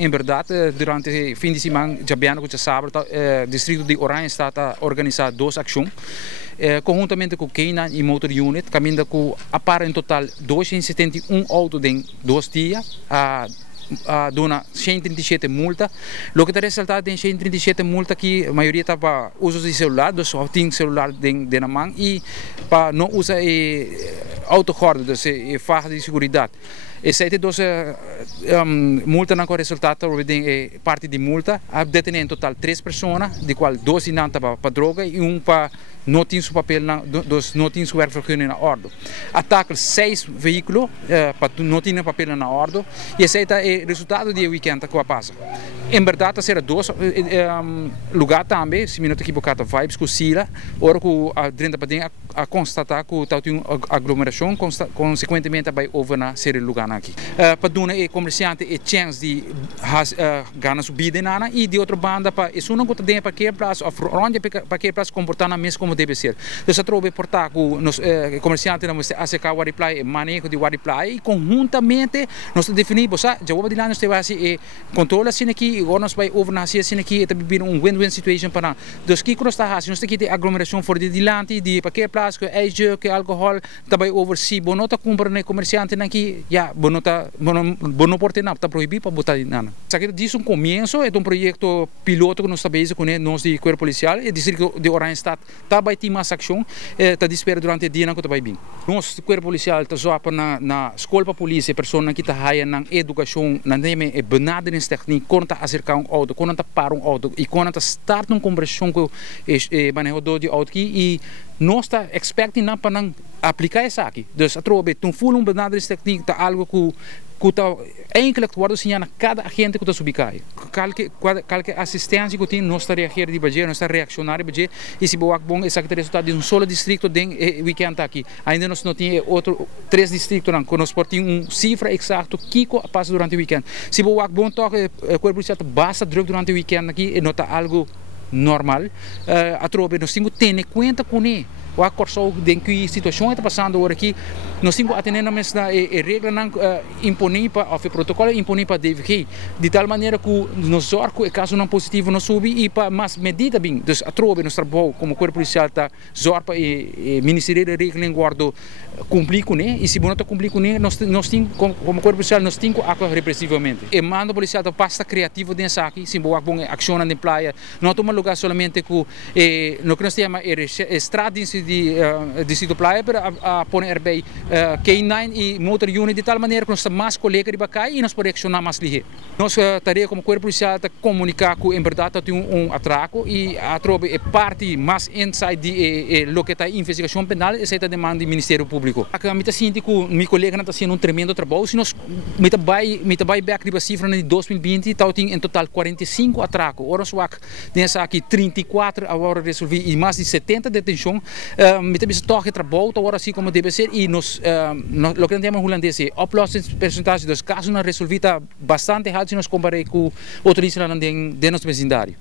En verdade, durante o fim de semana, já bem que sábado, o distrito de Oranje está a organizar duas ações. Conjuntamente com o K9 e Motor Unit, caminhando com em total 271 autos em 2 dias. Dona 137 multa. O que está resultado em 137 multa que a maioria está para uso de celular, dus só tem celular na mão e para não usar autoguarda, dus farda de segurança. E 72 multa não resultado de parte de multa, detém em total 3 pessoas, de qual 2 não para droga e para não tem seu papel, não tem sua werkvergunning na ordem. Ataque 6 veículos, para não ter papel na ordem, e esse é o resultado do weekend que passa. Em verdade, será 2 lugares também, se não estou equivocado, vibes com Sila, ora que a Drenta Padinha a constatar que tem uma aglomeração, consequentemente vai over na série lugar aqui. Para dar a comerciante a chance de ganhar subida nana e de outra banda para isso não conta de parquear prazo, onde parquear prazo comportar na mesma como deve ser. Então se trova portar com os comerciantes não se acercar o reply, manejo de reply e conjuntamente nós definimos, já vou de lá nós temos assim controla assim aqui e agora nós vai over na assim aqui e vivir win-win situation para nós que nós está assim nós aqui de aglomeração for de dilante de parquear prazo que é que álcool também over si bonota comprar na comerciante aqui já bonota bono porte não está proibido para botar nada. Isso diz começo é projeto piloto que nós estamos com nós de Corpo Policial e distrito de Oranje está vai ter mais ação está espera durante o dia não que vai bem. Nós Corpo Policial está só na escola para polícia pessoa que está aí na educação na neme é benaderingstekniek quando está acercar auto quando está para auto e quando está start conversão com manejo de auto e nós está expecting na para aplicar isso aqui. Dus a trobe toen voelen benaderingstekniek está algo que está eigenlijk wordt dus na cada agente que está subicai. Qualquer assistência que tem nós está reagir de baje, nós está reaccionar de baje e se boa bom esse aqui resultado de solo distrito den weekend aqui. Ainda nós não tem outro 3 distritos não, nós portem cifra exato que passa durante o weekend. Se boa bom toque Corpo Policial basta druk durante o weekend aqui e nota algo normal. A trobe nós temos que ter conta com ele. O acordo de que a situação está passando agora aqui, nós temos que atender a regra não imponer para o protocolo imponer para DVG, de tal maneira que nós zorgo o caso não positivo não sube e para mais medida bem. Dus a trobe nós trabalho como Corpo Policial está zorgo para o Ministério da Regra em guarda cumprir com ele e se não está cumprir com ele nós temos como Corpo Policial nós temos que actuar repressivamente. E mando policial está pasta criativo dentro aqui, se boa bom ação na praia, não toma lugar somente com no que nós temos estrada de distrito praia para pôr erbij K9 e Motor Unit de tal maneira que nós estamos mais colegas de bacai e nós podemos reaccionar mais ligeiro. Nossa tarefa como Corpo Policial é comunicar que em verdade tem atraco e a tropa é parte mais inside de lo que está investigação penal e essa é a demanda do Ministério Público. A mim sinto que meu colega está fazendo tremendo trabalho, se nós me vai back de cifra de 2020 tem em total 45 atracos. Ora só nessa aqui 34 agora resolvi e mais de 70 detenção. Me temos toque trabalho agora assim como deve ser e nós lo que temos holandês é oplossingspercentage dos casos não resolvido bastante alto se nós comparamos com outros de nosso vecindário.